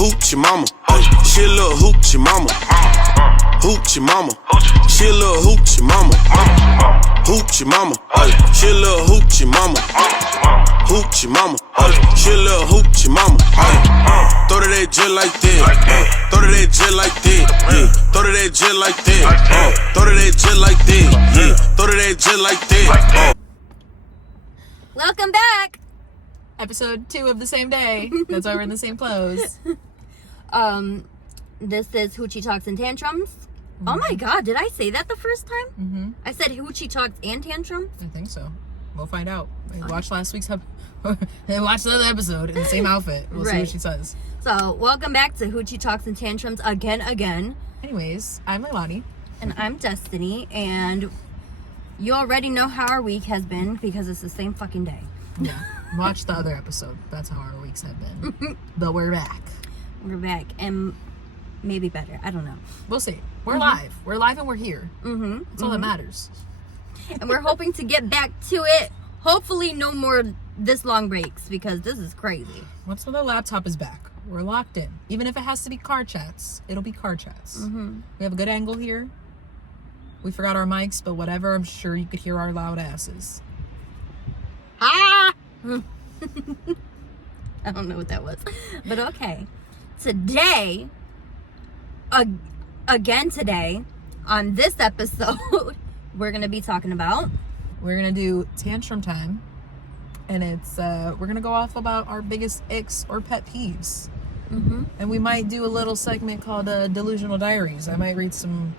Hoochie mama, she a little hoochie mama. Hoochie mama, she a little hoochie mama. Hoochie mama, she a little hoochie mama. Hoochie mama, she a little hoochie mama. Throw to that jet like that, throw to that jet like that, throw to that jet like that, throw to that jet like that, throw to that jet like that. Welcome back. Episode 2 of the same day. That's why we're in the same clothes. This is Hoochie Talks and Tantrums. Mm-hmm. Oh my god, did I say that the first time? Mm-hmm. I said Hoochie Talks and Tantrums? I think so. We'll find out. Watch last week's and watch the other episode in the same outfit. We'll see what she says. So, welcome back to Hoochie Talks and Tantrums again. Anyways, I'm Leilani. And I'm Destiny, and you already know how our week has been because it's the same fucking day. Yeah. Watch the other episode. That's how our weeks have been. But we're back. We're back, and maybe better. I don't know. We'll see. We're live. We're live and we're here. Mm-hmm. That's all that matters. And we're hoping to get back to it. Hopefully no more this long breaks because this is crazy. Once the laptop is back, we're locked in. Even if it has to be car chats, it'll be car chats. Mm-hmm. We have a good angle here. We forgot our mics, but whatever. I'm sure you could hear our loud asses. Ah! I don't know what that was. But okay. Today, again today, on this episode, we're going to be talking about... We're going to do tantrum time. And it's, we're going to go off about our biggest icks or pet peeves. Mm-hmm. And we might do a little segment called Delusional Diaries. I might read some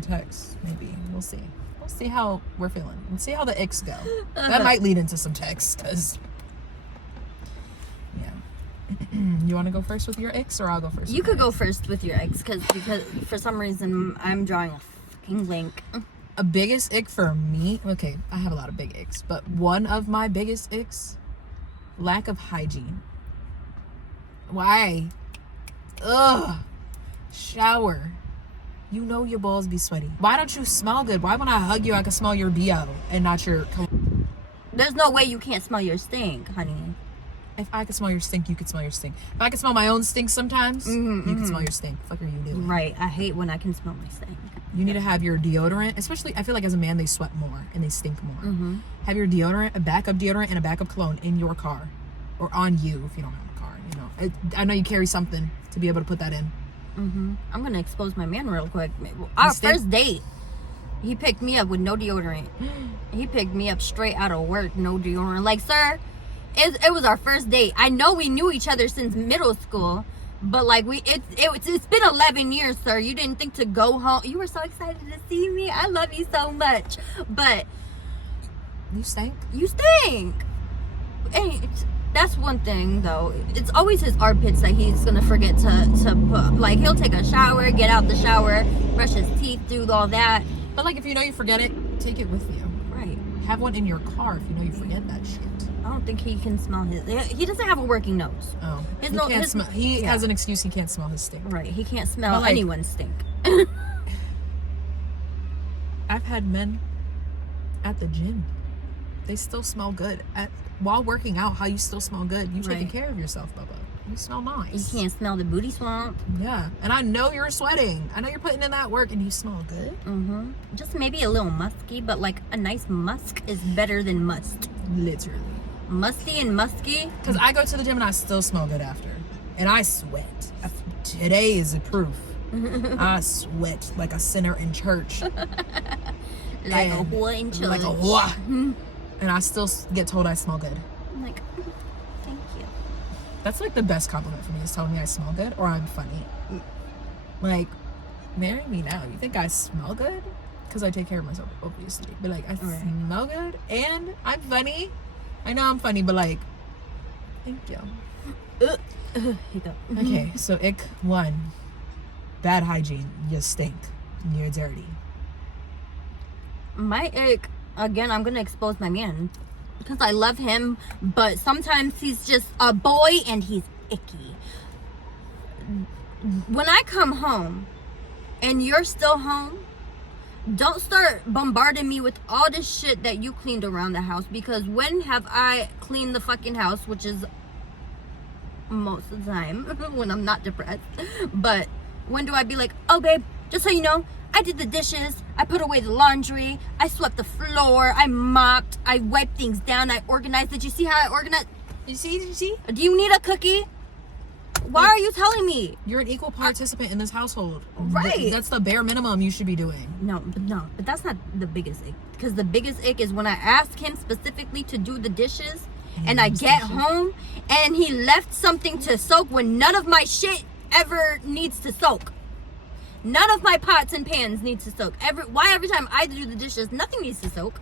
texts, maybe. We'll see. We'll see how we're feeling. We'll see how the icks go. That might lead into some texts, because... You want to go first with your icks, or I'll go first? You could go first with your icks, because for some reason I'm drawing a fucking blank. A biggest ick for me? Okay, I have a lot of big icks, but one of my biggest icks, lack of hygiene. Why? Ugh. Shower. You know your balls be sweaty. Why don't you smell good? Why when I hug you I can smell your BO and not your... There's no way you can't smell your stink, honey. If I could smell your stink, you could smell your stink. If I could smell my own stink sometimes, you can smell your stink. What the fuck are you doing? Right. I hate when I can smell my stink. You need to have your deodorant, especially, I feel like as a man, they sweat more and they stink more. Mm-hmm. Have your deodorant, a backup deodorant, and a backup cologne in your car. Or on you if you don't have a car, you know. I know you carry something to be able to put that in. Mm-hmm. I'm going to expose my man real quick. Our first date, he picked me up with no deodorant. He picked me up straight out of work, no deodorant. Like, sir... It was our first date. I know we knew each other since middle school, but like it's been 11 years, sir. You didn't think to go home. You were so excited to see me. I love you so much, but you stink. You stink. And that's one thing, though. It's always his armpits that he's gonna forget to put. Like, he'll take a shower, get out the shower, brush his teeth, do all that. But like, if you know you forget it, take it with you. Right. Have one in your car if you know you forget that shit. I don't think he can smell his... He doesn't have a working nose. Oh. He has an excuse. He can't smell his stink. Right. He can't smell anyone's stink. I've had men at the gym. They still smell good. While working out, how you still smell good. You taking care of yourself, Bubba. You smell nice. You can't smell the booty swamp. Yeah. And I know you're sweating. I know you're putting in that work and you smell good. Mm-hmm. Just maybe a little musky, but like a nice musk is better than must. Literally. Musty and musky. Because I go to the gym and I still smell good after. And I sweat. Today is the proof. I sweat like a sinner in church. Like a whore in church. Like a whore. And I still get told I smell good. I'm like, thank you. That's like the best compliment for me, is telling me I smell good or I'm funny. Like, marry me now. You think I smell good? Because I take care of myself, obviously. But like, I smell good and I'm funny. I know I'm funny, but like, thank you. Okay, so ick 1. Bad hygiene. You stink. You're dirty. My ick, again, I'm going to expose my man. Because I love him, but sometimes he's just a boy and he's icky. When I come home and you're still home, don't start bombarding me with all this shit that you cleaned around the house, because when have I cleaned the fucking house, which is most of the time when I'm not depressed. But when do I be like, oh babe, just so you know, I did the dishes, I put away the laundry, I swept the floor, I mopped, I wiped things down, I organized. Did you see how I organized? You see? Do you need a cookie? Why are you telling me? You're an equal participant in this household. Right. That's the bare minimum you should be doing. No, but that's not the biggest ick. Because the biggest ick is when I ask him specifically to do the dishes, and I get home, and he left something to soak when none of my shit ever needs to soak. None of my pots and pans needs to soak. Why every time I do the dishes, nothing needs to soak?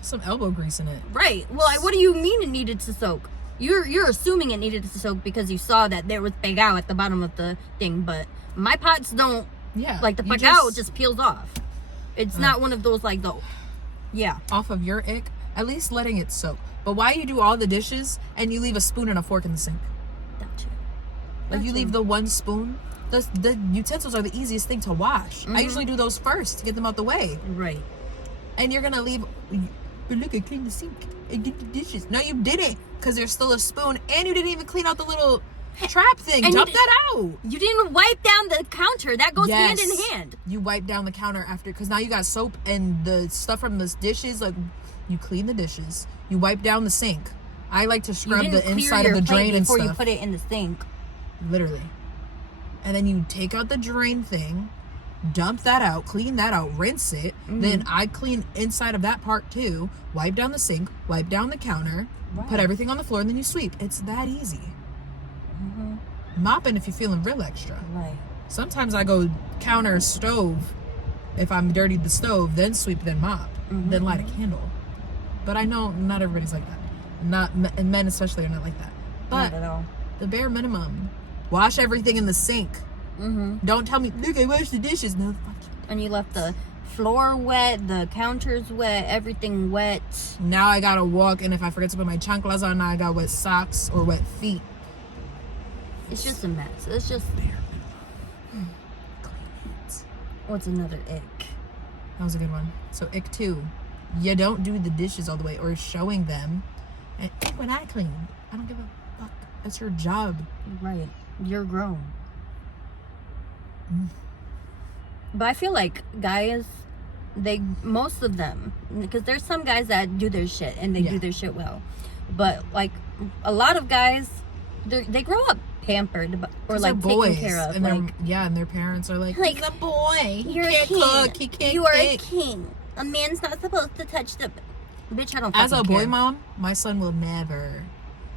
Some elbow grease in it. Right. Well, what do you mean it needed to soak? You're assuming it needed to soak because you saw that there was pegao at the bottom of the thing, but my pots don't. Yeah. Like the pegao just peels off. It's not one of those like the. Yeah. Off of your ick, at least letting it soak. But why you do all the dishes and you leave a spoon and a fork in the sink? That too. Like you leave the one spoon. The utensils are the easiest thing to wash. I usually do those first to get them out the way. Right. And you're gonna leave. But look, I cleaned the sink. I did the dishes. No, you didn't, because there's still a spoon, and you didn't even clean out the little trap thing. Dump that out. You didn't wipe down the counter. That goes hand in hand. You wipe down the counter after, because now you got soap and the stuff from the dishes. Like, you clean the dishes. You wipe down the sink. I like to scrub the inside of the drain and stuff. Before you put it in the sink. Literally. And then you take out the drain thing, dump that out, clean that out, rinse it. Then I clean inside of that part too. Wipe down the sink, wipe down the counter, put everything on the floor, and then you sweep. It's that easy. Mopping if you're feeling real extra. Right. Sometimes I go counter, stove, if I'm dirtied the stove, then sweep, then mop, then light a candle. But I know not everybody's like that. And men especially are not like that. But not at all. The bare minimum. Wash everything in the sink. Don't tell me, look, I washed the dishes. No, fuck you. And you left the floor wet, the counters wet, everything wet. Now I gotta walk, and if I forget to put my chanclas on, now I got wet socks or wet feet. It's just a mess. It's just Bare minimum. Clean it. What's another ick? That was a good one. So ick 2, you don't do the dishes all the way or showing them. And when I clean, I don't give a fuck. That's your job. Right. You're grown. But I feel like guys, most of them, because there's some guys that do their shit and they do their shit well, but like a lot of guys, they grow up pampered or like taken care of, and like and their parents are like he's a boy, you're he can't a king. cook, he can't you are cook. a king. A man's not supposed to touch the bitch. I don't. As a boy care. mom, my son will never.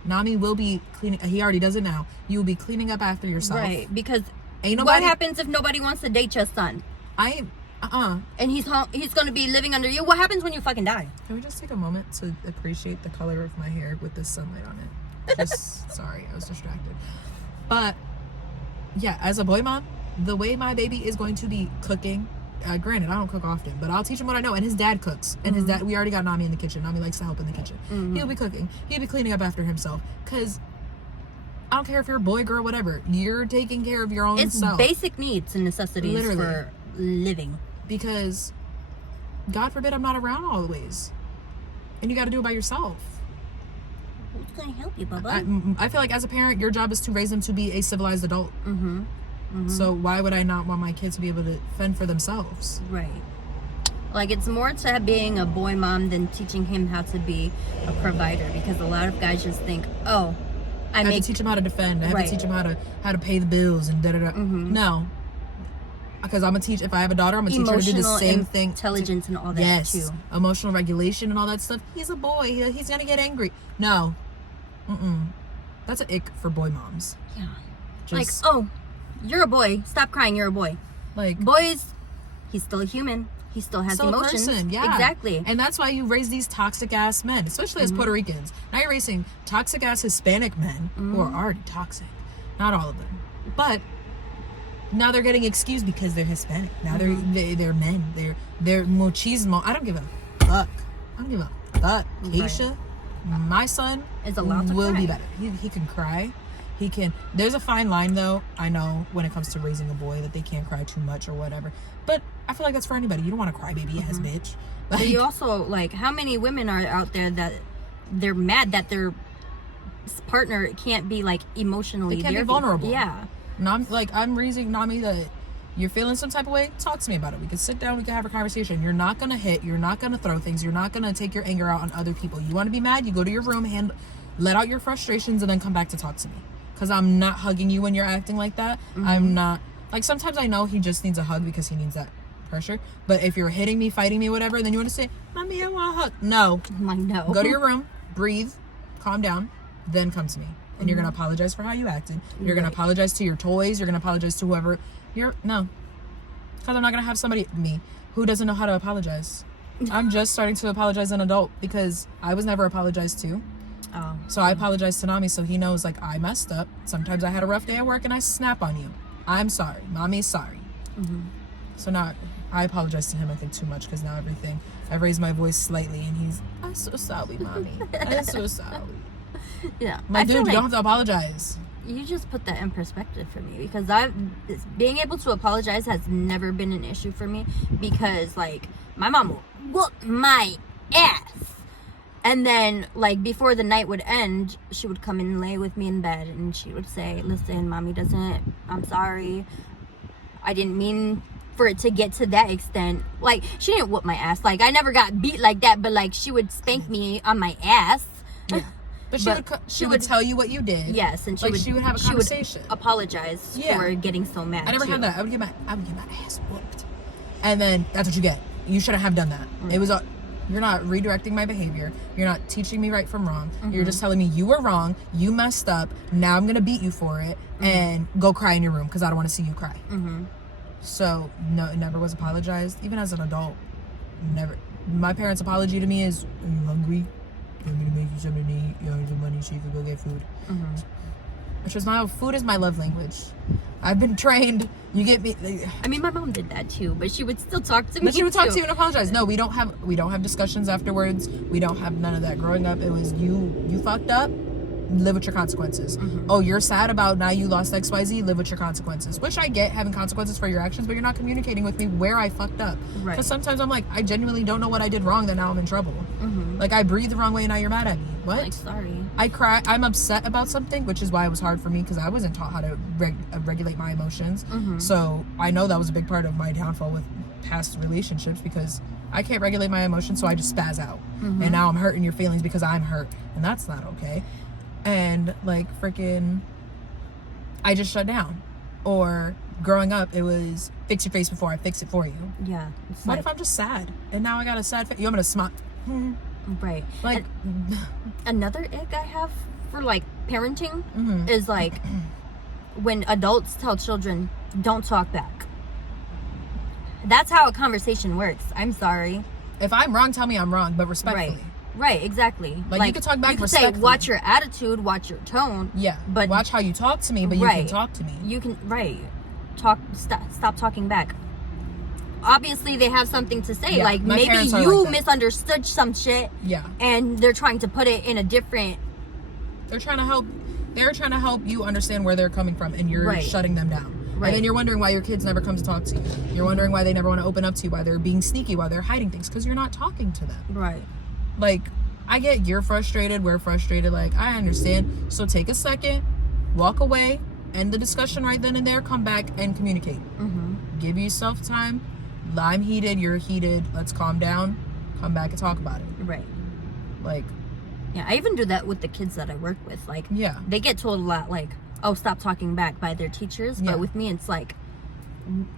Nami will be cleaning. He already does it now. You will be cleaning up after yourself, right? Because ain't nobody. What happens if nobody wants to date your son? And he's gonna be living under you. What happens when you fucking die? Can we just take a moment to appreciate the color of my hair with this sunlight on it? Just sorry, I was distracted. But yeah, as a boy mom, the way my baby is going to be cooking. Granted, I don't cook often, but I'll teach him what I know. And his dad cooks. And his dad, we already got Nami in the kitchen. Nami likes to help in the kitchen. He'll be cooking. He'll be cleaning up after himself. Because I don't care if you're a boy, girl, whatever. You're taking care of your own self. It's basic needs and necessities for living. Because, God forbid, I'm not around always. And you got to do it by yourself. Who's going to help you, Bubba? I feel like as a parent, your job is to raise them to be a civilized adult. So why would I not want my kids to be able to fend for themselves? Right. Like, it's more to being a boy mom than teaching him how to be a provider, because a lot of guys just think, oh, I have to teach him how to defend. I have to teach him how to pay the bills and da-da-da. No. Because I'm going to teach, if I have a daughter, I'm going to teach her to do the same thing. Intelligence and all that, too. Emotional regulation and all that stuff. He's a boy. He's going to get angry. No. That's an ick for boy moms. Yeah. Like, oh, you're a boy. Stop crying. You're a boy. Like, boys, he's still a human. He still has emotions. Person, yeah. Exactly. And that's why you raise these toxic ass men, especially as Puerto Ricans. Now you're raising toxic ass Hispanic men who are already toxic. Not all of them. But now they're getting excused because they're Hispanic. Now they're men. They're machismo. I don't give a fuck. Keisha, my son is allowed to will cry. be better. He can cry. He can. There's a fine line, though. I know when it comes to raising a boy that they can't cry too much or whatever. But I feel like that's for anybody. You don't want to cry baby ass bitch. Like, but you also, like, how many women are out there that they're mad that their partner can't be like emotionally They can't there be vulnerable. Yeah. I'm raising Nami that you're feeling some type of way, talk to me about it. We can sit down, we can have a conversation. You're not gonna hit, you're not gonna throw things, you're not gonna take your anger out on other people. You want to be mad, you go to your room, let out your frustrations, and then come back to talk to me. Because I'm not hugging you when you're acting like that. I'm not, like, sometimes I know he just needs a hug because he needs that pressure. But if you're hitting me, fighting me, whatever, then you want to say, Mommy, I want a hug. No. I'm like, no. Go to your room, breathe, calm down, then come to me. And you're going to apologize for how you acted. You're going to apologize to your toys. You're going to apologize to whoever. No. Because I'm not going to have me who doesn't know how to apologize. I'm just starting to apologize as an adult because I was never apologized to. Oh. So I apologize to Nami so he knows, like, I messed up. Sometimes I had a rough day at work and I snap on you. I'm sorry. Mommy's sorry. So now I apologize to him, I think, too much because now I've raised my voice slightly and he's, I'm so sorry, Mommy. I'm so sorry. Yeah. My dude, you don't have to apologize. You just put that in perspective for me because being able to apologize has never been an issue for me because, like, my mom whooped my ass. And then, like, before the night would end, she would come and lay with me in bed and she would say, listen, Mommy I'm sorry. I didn't mean for it to get to that extent. Like, she didn't whoop my ass. Like, I never got beat like that, but, like, she would spank me on my ass. Yeah. But she would tell you what you did. Yes, and she would have a conversation. She would apologize for getting so mad. I never had that. I would get my ass whooped. And then that's what you get. You shouldn't have done that. It was you're not redirecting my behavior. You're not teaching me right from wrong. You're just telling me you were wrong. You messed up. Now I'm gonna beat you for it and go cry in your room because I don't want to see you cry. So no, it never was apologized. Even as an adult, never. My parents' apology to me is, "Are you hungry? You want me to make you something to eat? You have the money so you can go get food." Which is food is my love language. I've been trained. You get me. I mean, my mom did that too, but she would still talk to me. But she would talk to you and apologize. No, we don't have discussions afterwards. We don't have none of that. Growing up, it was you fucked up. Live with your consequences. Oh, you're sad about now you lost XYZ, live with your consequences. Which I get, having consequences for your actions, but you're not communicating with me where I fucked up. Right. Because sometimes I'm like, I genuinely don't know what I did wrong, that now I'm in trouble. Like, I breathed the wrong way and now you're mad at me. What? Like, sorry. I cry. I'm upset about something, which is why it was hard for me because I wasn't taught how to regulate my emotions. So I know that was a big part of my downfall with past relationships because I can't regulate my emotions, so I just spaz out. And now I'm hurting your feelings because I'm hurt, and that's not okay. And, like, freaking, I just shut down. Or growing up, it was fix your face before I fix it for you. Yeah. What if I'm just sad and now I got a sad face? You want me to smile? Right. Like, another ick I have for, like, parenting is, like, when adults tell children, don't talk back. That's how a conversation works. I'm sorry. if I'm wrong, tell me I'm wrong, but respectfully. Right, exactly. Like you can talk back you can respectfully. say, watch your attitude, watch your tone. Yeah, but watch how you talk to me, but you can talk to me. You can, stop talking back. Obviously, they have something to say. Yeah, like, my maybe parents are you like that. misunderstood some shit. Yeah. And they're trying to put it in a different... They're trying to help you understand where they're coming from, and you're shutting them down. Right. And then you're wondering why your kids never come to talk to you. You're wondering why they never want to open up to you, why they're being sneaky, why they're hiding things, because you're not talking to them. Right. Like, I get you're frustrated, we're frustrated, like, I understand. So take a second, walk away, end the discussion right then and there, come back and communicate. Mm-hmm. Give yourself time. I'm heated, you're heated, let's calm down, come back and talk about it. Right. Like, yeah, I even do that with the kids that I work with. Like, yeah, they get told a lot, like, oh, stop talking back by their teachers. But with me, it's like,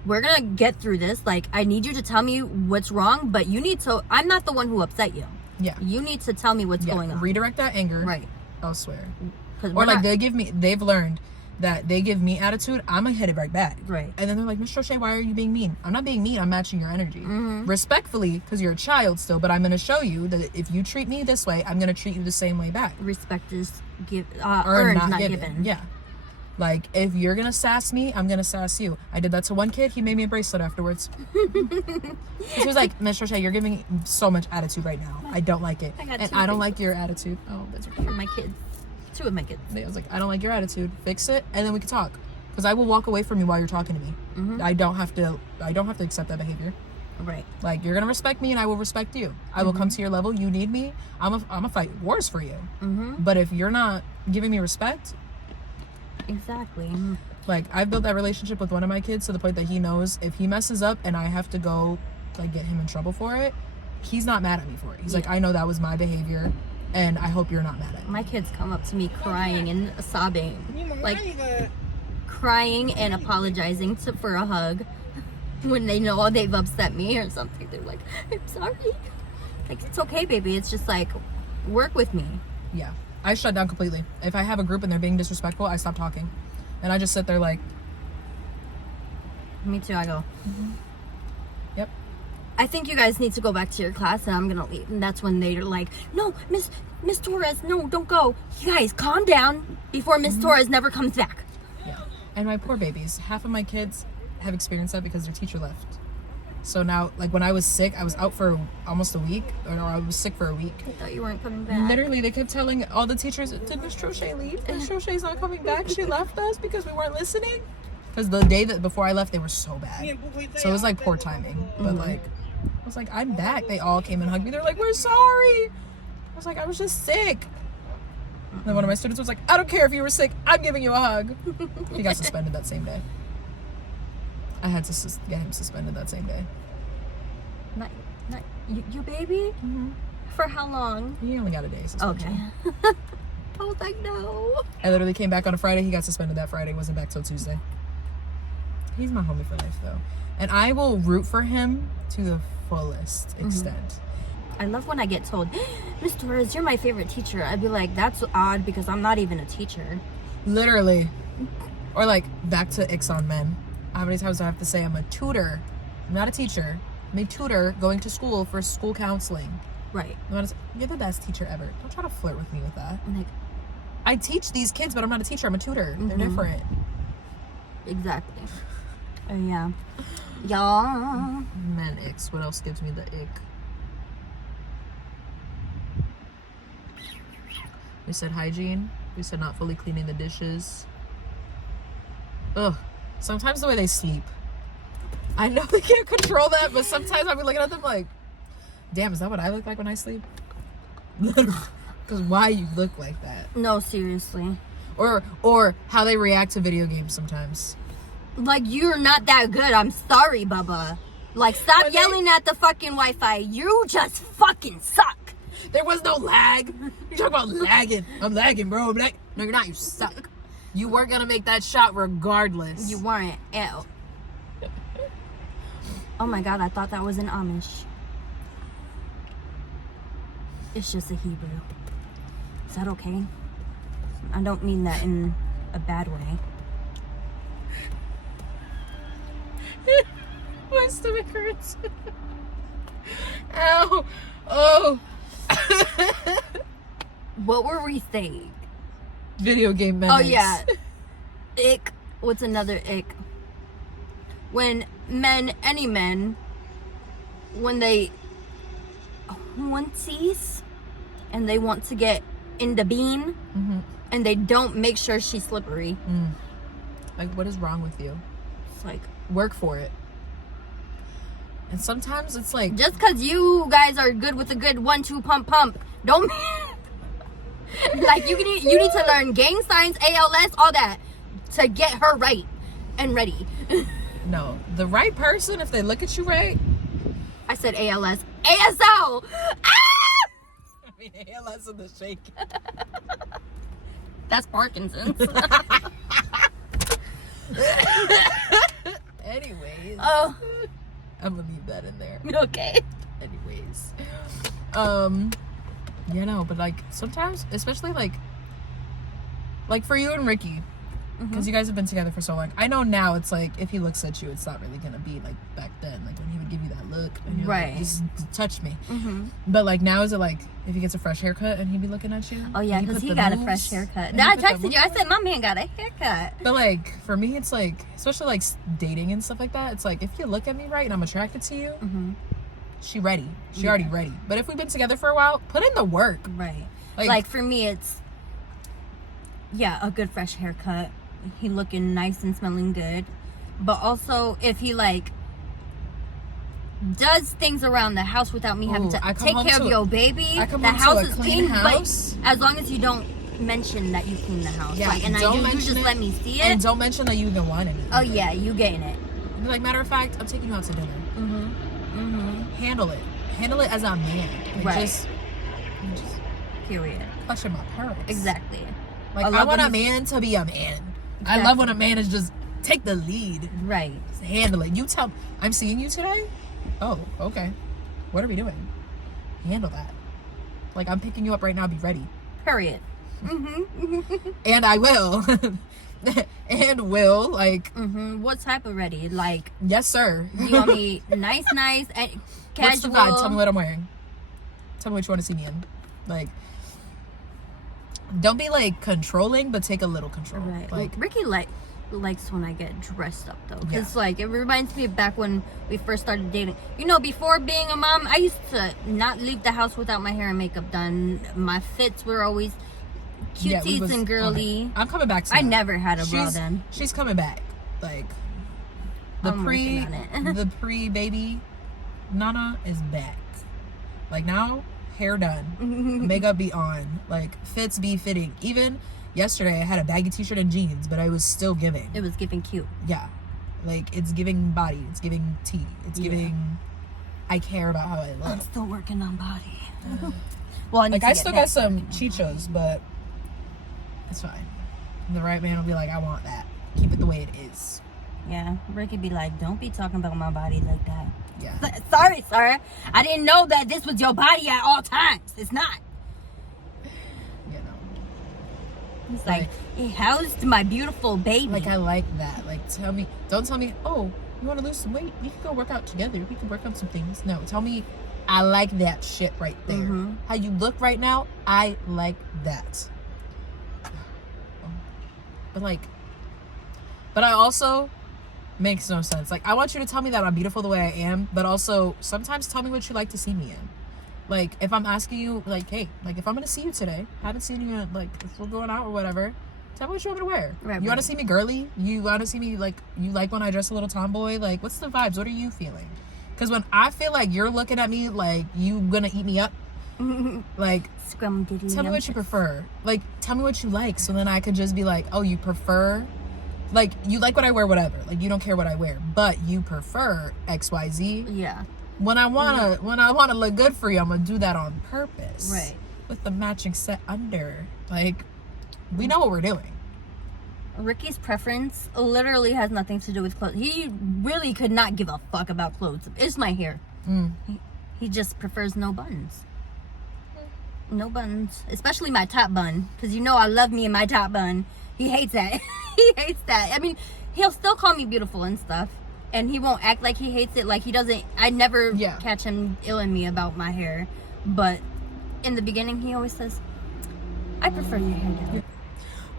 we're gonna get through this. Like, I need you to tell me what's wrong, but you need to, I'm not the one who upset you. Yeah. You need to tell me what's going on. Redirect that anger. Right. Elsewhere. Or like they've learned that they give me attitude, I'm gonna hit it right back. Right. And then they're like, Miss Roche, why are you being mean? I'm not being mean, I'm matching your energy. Mm-hmm. Respectfully, because you're a child still, but I'm gonna show you that if you treat me this way, I'm gonna treat you the same way back. Respect is earned, not given. Yeah. Like, if you're gonna sass me, I'm gonna sass you. I did that to one kid, he made me a bracelet afterwards. He was like, Miss Roche, you're giving so much attitude right now. I don't like it. I don't like your attitude. Oh, that's right. For my kids. 2 of my kids. I was like, I don't like your attitude. Fix it, and then we can talk. Because I will walk away from you while you're talking to me. Mm-hmm. I don't have to accept that behavior. Right. Like, you're gonna respect me and I will respect you. I will come to your level. You need me. I'm gonna fight wars for you. But if you're not giving me respect, exactly. like, I've built that relationship with one of my kids to the point that he knows if he messes up and I have to go, like, get him in trouble for it, he's not mad at me for it. He's like, I know that was my behavior, and I hope you're not mad at me. My kids come up to me crying and sobbing, like crying and apologizing for a hug when they know they've upset me or something. They're like, I'm sorry. Like, it's okay, baby. It's just like, work with me. Yeah. I shut down completely. If I have a group and they're being disrespectful, I stop talking. And I just sit there like... Me too, I go. Yep. I think you guys need to go back to your class and I'm going to leave. And that's when they're like, no, Miss Torres, no, don't go. You guys, calm down before Miss Torres never comes back. Yeah. And my poor babies. Half of my kids have experienced that because their teacher left. So now, like, when I was sick, I was out for almost a week. Or no, I was sick for a week. I thought you weren't coming back. Literally, they kept telling all the teachers, did Miss Trochet leave? Miss Trochet's not coming back. She left us because we weren't listening. Because the day that before I left, they were so bad. So it was like poor timing. But like, I was like, I'm back. They all came and hugged me. They're like, we're sorry. I was like, I was just sick. And then one of my students was like, I don't care if you were sick. I'm giving you a hug. He got suspended that same day. I had to get him suspended that same day. Not you baby? For how long? He only got a day suspension. Okay. I was like, no. I literally came back on a Friday. He got suspended that Friday. Wasn't back till Tuesday. He's my homie for life, though. And I will root for him to the fullest extent. I love when I get told, Miss Torres, you're my favorite teacher. I'd be like, that's odd because I'm not even a teacher. Literally. Or like, back to icks on men. How many times do I have to say I'm a tutor? I'm not a teacher. I'm a tutor going to school for school counseling. Right. You're the best teacher ever. Don't try to flirt with me with that. I'm like, I teach these kids, but I'm not a teacher. I'm a tutor. They're different. exactly. Yeah. Yeah. Men icks. What else gives me the ick? We said hygiene. We said not fully cleaning the dishes. Ugh. Sometimes the way they sleep. I know they can't control that, but sometimes I'll be looking at them like, damn, is that what I look like when I sleep? Because why you look like that? No, seriously. Or how they react to video games sometimes. Like, you're not that good. I'm sorry, Bubba. Like, stop yelling at the fucking Wi-Fi. You just fucking suck. There was no lag. You're talking about lagging. I'm lagging, bro. No, you're not. You suck. You weren't going to make that shot regardless. You weren't. Ew. Oh my god, I thought that was an Amish. It's just a Hebrew. Is that okay? I don't mean that in a bad way. My stomach hurts. Ow. Oh. What were we saying? Video game menace. Oh yeah. Ick. What's another ick? When any men, when they onesies and they want to get in the bean and they don't make sure she's slippery. Like, what is wrong with you? It's like, work for it. And sometimes it's like, just because you guys are good with a good 1-2 pump, don't mean like you need to learn gang signs, ALS, all that to get her right and ready. no, the right person, if they look at you right. I said ALS, ASL. Ah! I mean ALS in the shake. That's Parkinson's. Anyways. Oh. I'm gonna leave that in there. Okay. Anyways. Yeah, no, but like sometimes, especially like for you and Ricky, because you guys have been together for so long. I know now it's like if he looks at you, it's not really gonna be like back then, like when he would give you that look and you're right, like, just touch me. But like now, is it like if he gets a fresh haircut and he'd be looking at you? Oh yeah, because he got a fresh haircut. Now I texted you. I said my man got a haircut. But like for me, it's like, especially like dating and stuff like that. It's like if you look at me right and I'm attracted to you, she ready. She already ready. But if we've been together for a while, put in the work. Right. Like for me, it's a good fresh haircut. He looking nice and smelling good. But also if he like does things around the house without me having to take care of your baby. I come the home to house a is clean clean, house. but as long as you don't mention that you clean the house. Yeah, like, and don't you mention just it, let me see it. And don't mention that you even want any. Oh yeah, you getting it. Like, matter of fact, I'm taking you out to dinner. Handle it. Handle it as a man. Like, Right. Just Period. question my parents. Exactly. Like, I want a man to be a man. I love when a man is just take the lead. Right. Just handle it. You tell, I'm seeing you today? Oh, okay. What are we doing? Handle that. Like, I'm picking you up right now. Be ready. Period. And I will. And will, like. What type of ready? Like, Yes, sir. you want me nice, and casual? What's the vibe? Tell me what I'm wearing. Tell me what you want to see me in. Like, don't be like controlling, but take a little control. Right. Like, Ricky likes when I get dressed up though, because Yeah. like it reminds me of back when we first started dating. You know, before being a mom, I used to not leave the house without my hair and makeup done. My fits were always yeah, cutesy and girly. okay. I'm coming back to I that. never had a bra then. She's coming back. Like, the I'm working on it. the pre-baby Nana is back. Like, now, hair done. Makeup be on. Like, fits be fitting. Even yesterday, I had a baggy t-shirt and jeans, but I was still giving. It was giving cute. Yeah. Like, it's giving body. It's giving tea. It's giving... I care about how I look. I'm still working on body. Well, Like, I still got some chichos, but it's fine. The right man will be like, I want that. Keep it the way it is. Yeah, Ricky be like, don't be talking about my body like that. Yeah. Sorry, sir. I didn't know that this was your body at all times. It's not. You know. It's like, it housed my beautiful baby. Like, I like that. Like, don't tell me, oh, you want to lose some weight? We can go work out together. We can work on some things. No, tell me, I like that shit right there. How you look right now, I like that. But I also, makes no sense. Like, I want you to tell me that I'm beautiful the way I am, but also sometimes tell me what you like to see me in. Like, if I'm asking you, like, hey, like, if I'm going to see you today, haven't seen you in, like, if we're going out or whatever, tell me what you want me to wear. Right, you want to see me girly? You want to see me, like, you like when I dress a little tomboy? Like, what's the vibes? What are you feeling? Because when I feel like you're looking at me like you going to eat me up, like, tell me what you prefer. Like, tell me what you like, so then I could just be like, oh, you prefer... Like, you like what I wear, whatever. Like, you don't care what I wear, but you prefer XYZ. Yeah. When I wanna look good for you, I'm gonna do that on purpose. Right. With the matching set under. Like, we know what we're doing. Ricky's preference literally has nothing to do with clothes. He really could not give a fuck about clothes. It's my hair. He just prefers no buns. No buns. Especially my top bun. Because you know I love me in my top bun. He hates that. He hates that. I mean, he'll still call me beautiful and stuff. And he won't act like he hates it. Like, he doesn't... I never catch him illing me about my hair. But in the beginning, he always says, I prefer your hair down.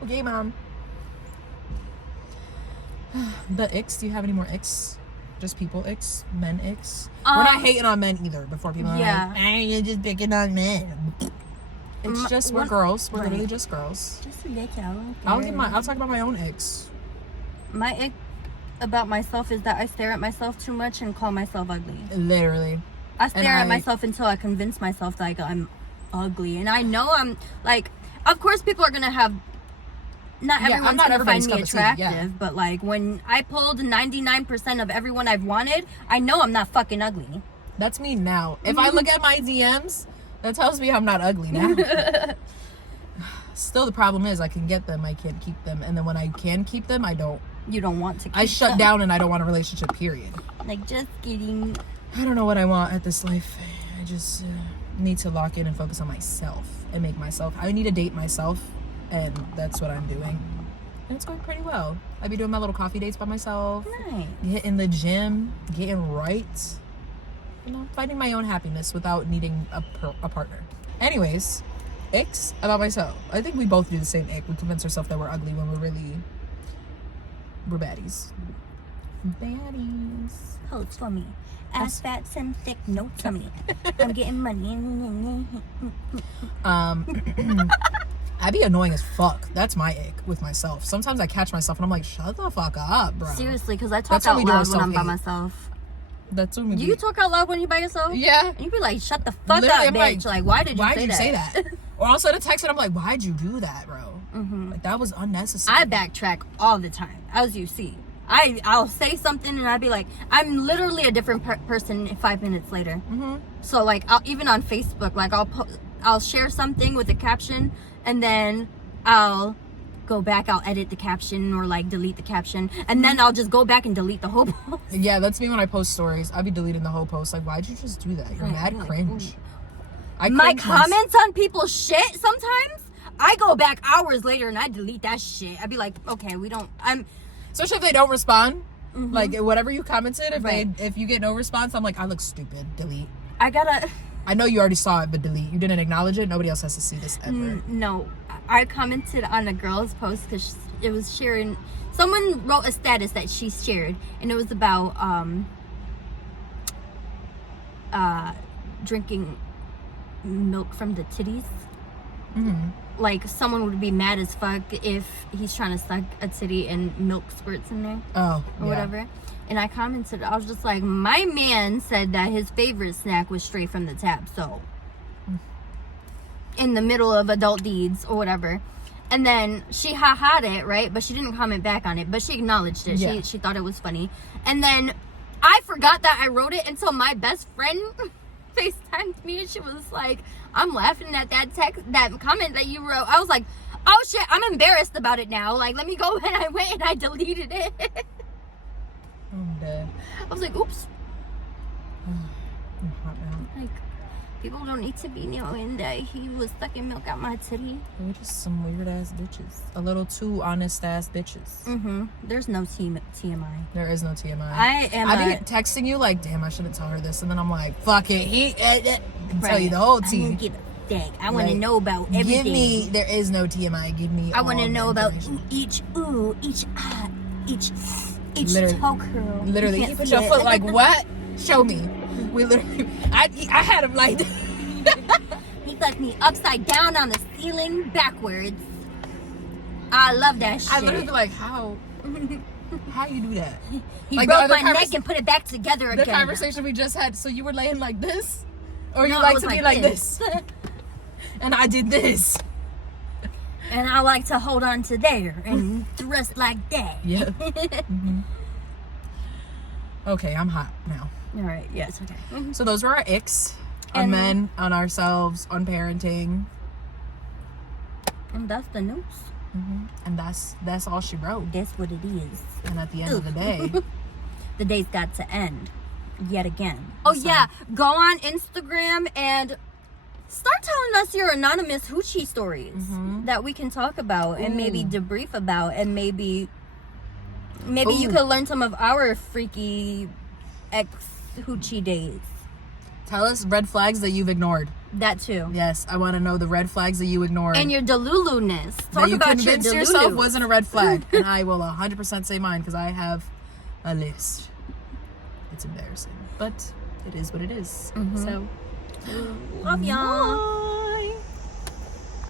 Okay, Mom. The icks. Do you have any more icks? Just people icks? Men icks? We're not hating on men either. Before people are like, you're just picking on men. It's just, we're girls. We're literally just girls. Just a little. I'll talk about my own icks. My ick about myself is that I stare at myself too much and call myself ugly. Literally. I stare at myself until I convince myself like I'm ugly. And I know I'm like, of course people are going to have, not everyone's going to find me attractive. But like when I pulled 99% of everyone I've wanted, I know I'm not fucking ugly. That's me now. If I look at my DMs, that tells me I'm not ugly now. Still, the problem is I can get them, I can't keep them. And then when I can keep them, I don't. You don't want to keep I shut down and I don't want a relationship, period. Like, just kidding. I don't know what I want at this life. I just need to lock in and focus on myself and make myself. I need to date myself, and that's what I'm doing. And it's going pretty well. I be doing my little coffee dates by myself. Nice. Hitting the gym, getting right. You know, finding my own happiness without needing a partner. Anyways, icks about myself. I think we both do the same ick. We convince ourselves that we're ugly when we're baddies. Baddies. Hold for me. Ass fat and thick, no tummy. I'm getting money. I be annoying as fuck. That's my ick with myself. Sometimes I catch myself and I'm like, shut the fuck up, bro. Seriously, because I talk out loud when I'm by myself. That's when we Do you talk out loud when you're by yourself? Yeah. And you be like, shut the fuck Literally, up, I'm bitch. Like, why did you say that? Or I'll send a text and I'm like, why'd you do that, bro? Mm-hmm. Like, that was unnecessary. I backtrack all the time, as you see. I'll say something and I'll be like, I'm literally a different person 5 minutes later. Mm-hmm. So like, even on Facebook, like I'll share something with a caption and then I'll go back, I'll edit the caption or like delete the caption, and then I'll just go back and delete the whole post. Yeah, that's me when I post stories. I'll be deleting the whole post. Like, why'd you just do that? You're mad cringe. My comments on people's shit sometimes, I go back hours later and I delete that shit. I'd be like, okay, Especially if they don't respond. Like, whatever you commented, Right. if you get no response, I'm like, I look stupid. Delete. I know you already saw it, but delete. You didn't acknowledge it. Nobody else has to see this ever. No, I commented on a girl's post because it was sharing. Someone wrote a status that she shared, and it was about drinking milk from the titties. Like, someone would be mad as fuck if he's trying to suck a titty and milk squirts in there. Oh, or whatever. And I commented, I was just like, my man said that his favorite snack was straight from the tap, so in the middle of adult deeds or whatever. And then she ha-ha'd it, right? But she didn't comment back on it, but she acknowledged it. Yeah. She thought it was funny. And then I forgot that I wrote it until my best friend FaceTimed me, and she was like, I'm laughing at that comment that you wrote. I was like, oh shit, I'm embarrassed about it now. Like, let me go. And I went and I deleted it. I'm dead. I was like, oops. I'm hot now. Like, people don't need to be knowing that he was sucking milk out my titty. We're just some weird ass bitches. A little too honest ass bitches. There's no TMI. There is no TMI. I be texting you like, damn, I shouldn't tell her this, and then I'm like, fuck it, tell you the whole tea. I don't give a fuck. I want to know about everything. There is no TMI. Give me. I want to know about each Literally. toe curl. Literally, you put your foot like what? Show me. We literally, I had him like. He fucked me upside down on the ceiling backwards. I love that shit. I literally be like, how? How you do that? He like broke my neck and put it back together again. The conversation we just had. So you were laying like this, or you No, like I was to be like this? And I did this. And I like to hold on to there and thrust like that. Yeah. Okay, I'm hot now. All right. Yes. Okay. So those were our icks on And- men, on ourselves, on parenting, And that's the news. and that's all she wrote. That's what it is. And at the end of the day, The day's got to end yet again. Oh yeah, go on Instagram and start telling us your anonymous hoochie stories that we can talk about and maybe debrief about, and maybe you could learn some of our freaky ex hoochie days. tell us red flags that you've ignored. That too. Yes, I want to know the red flags that you ignored. And your delulu-ness. that Talk you about your convinced delulu. yourself wasn't a red flag. And I will 100% say mine because I have a list. It's embarrassing, but it is what it is. So, Love y'all.